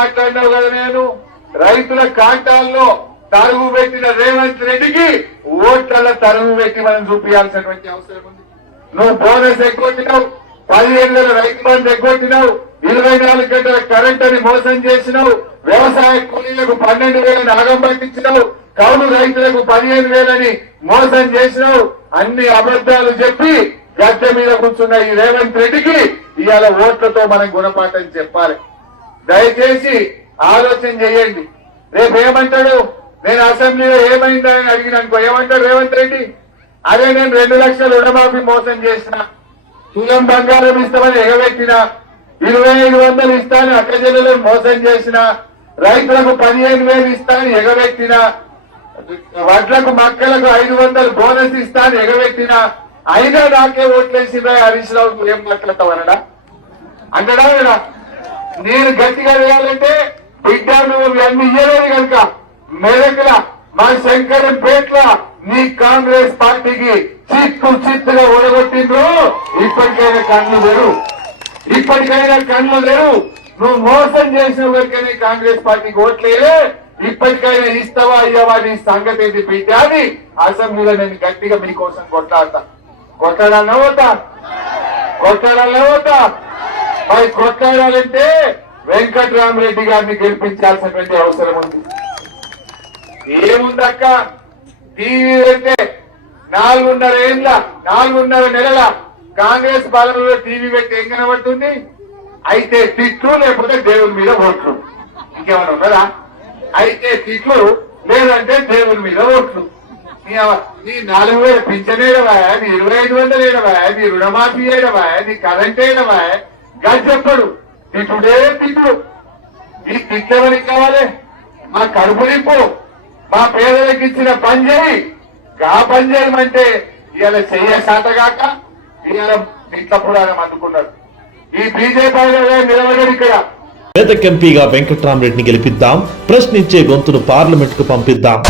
మాట్లాడినావు కదా నేను? రైతుల కాంటాల్లో తరుగు పెట్టిన రేవంత్ రెడ్డికి ఓట్ల తరుగు పెట్టి మనం చూపించాల్సినటువంటి అవసరం ఉంది. నువ్వు బోనస్ ఎగ్గొట్టినావు పదిహేను వేల రైతు బంధు ఎగ్గొట్టినావు ఇరవై నాలుగు గంటల కరెంట్ అని మోసం చేసినావు వ్యవసాయ కూలీలకు పన్నెండు వేలని అగం పట్టించినావు కౌలు రైతులకు పదిహేను వేలని మోసం చేసినావు అన్ని అబద్ధాలు చెప్పి గద్దె మీద కూర్చున్న ఈ రేవంత్ రెడ్డికి ఇవాళ ఓట్లతో మనం గుణపాఠం చెప్పాలి. దయచేసి ఆలోచన చేయండి. రేపు ఏమంటాడు? నేను అసెంబ్లీలో ఏమైందని అడిగినానుకో ఏమంటాడు రేవంత్ రెడ్డి? అదే నేను రెండు లక్షల రుణమాఫీ మోసం చేసిన తులం బంగారం ఇస్తామని ఎగబెట్టిన ఇరవై ఐదు వందలు ఇస్తాను అక్కజనులను మోసం చేసిన రైతులకు పదిహేను వేలు ఇస్తాను ఎగబెట్టిన వడ్లకు మక్కలకు ఐదు వందలు బోనస్ ఇస్తాను ఎగబెట్టిన అయినా నాకే ఓట్లేసిందా హరీష్ రావు ఏం మాట్లాడతావనడా అంటాడా అంటడా నేను గట్టిగా వేయాలంటే బిడ్డ నువ్వు అన్ని ఇయ్యలేదు కనుక మెదకుల మా శంకరం పేట్ల నీ కాంగ్రెస్ పార్టీకి చిత్తు చిత్తుగా ఓడగొట్టిండ్రు ఇప్పటికైనా కళ్ళు తెరు. ఇప్పటికైనా కళ్ళు తెరు. నువ్వు మోసం చేసిన వరకైనా కాంగ్రెస్ పార్టీకి ఓట్లేలే ఇప్పటికైనా ఇస్తావా అయ్యవా నీ సంగతి ఏంటి బిడ్డ అని అసెంబ్లీలో నేను గట్టిగా మీకోసం కొట్లాడతా. కొట్లాడాలన్నా పోతా కొట్లాడాలన్నా పోతా మరి కొట్లాడాలంటే వెంకటరామరెడ్డి గారిని గెలిపించాల్సినటువంటి అవసరం ఉంది. ఏముందక్క? టీవీ అంటే నాలుగున్నర ఏళ్ళ నాలుగున్నర నెలల కాంగ్రెస్ పాలనలో టీవీ పెట్టి ఏం కనబడుతుంది? అయితే తిట్లు లేకపోతే దేవుని మీద ఓట్లు. ఇంకేమైనా ఉన్నదా? అయితే తిట్లు లేదంటే దేవుని మీద ఓట్లు. నీ నీ నాలుగు వేల పింఛన్ ఏడవా నీ ఇరవై ఐదు వందలు ఏడవా నీ రుణమాఫీ ఏడవా నీ కరెంట్ ఏడవా గది చెప్పడు తిట్టుడే తిట్టు ఈ తిట్లు ఎవరికి కావాలి. మా కడుపు నింపు. మా పేదలకు ఇచ్చిన పని చేయి గా పని చేయమంటే ఇవాళ చెయ్య సాటగాక ఇవాళ తిట్ల పురాణం అందుకున్నాడు. ఈ బీజేపీ నిలబడి ఇక్కడ. పేదకెంపీగా వెంకట్రామరెడ్డిని గెలిపిద్దాం. ప్రశ్నించే గొంతును పార్లమెంట్కు పంపిద్దాం.